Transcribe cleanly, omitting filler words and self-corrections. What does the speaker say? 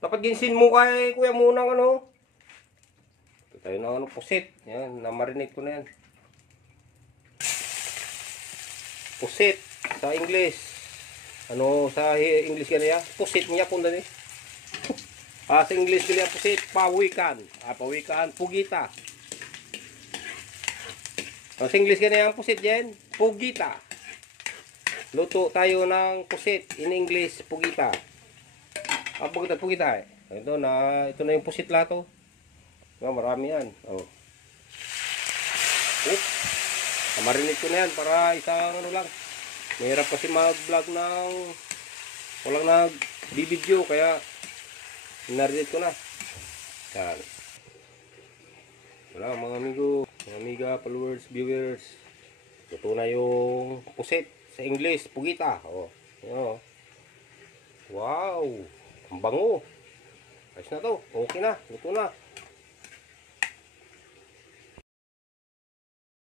Dapat ginsin mo kay kuya muna ng ano. Ito tayo ng ano, pusit. Yan, na-marinate ko na yan. Pusit sa English. Ano sa English kaniya? Pusit niya kung dali. Sa English kaniya pusit, pawikan. Pawikan, pugita. Sa English kaniya ang pusit yan, pugita. Luto tayo ng pusit in English, pugita. Pugita eh. Ito na yung pusit lato. Marami yan. Oh. Marinate ko na yan para isang ano lang. Mahirap kasi mag-vlog ng walang nag-video kaya narinate ko na. Yan. Wala mga amigo, mga amiga, followers, viewers. Ito na yung pusit sa English, pugita. Oh. Yan, oh. Wow! Ang bango. Ayos na to. Okay na. Luto na.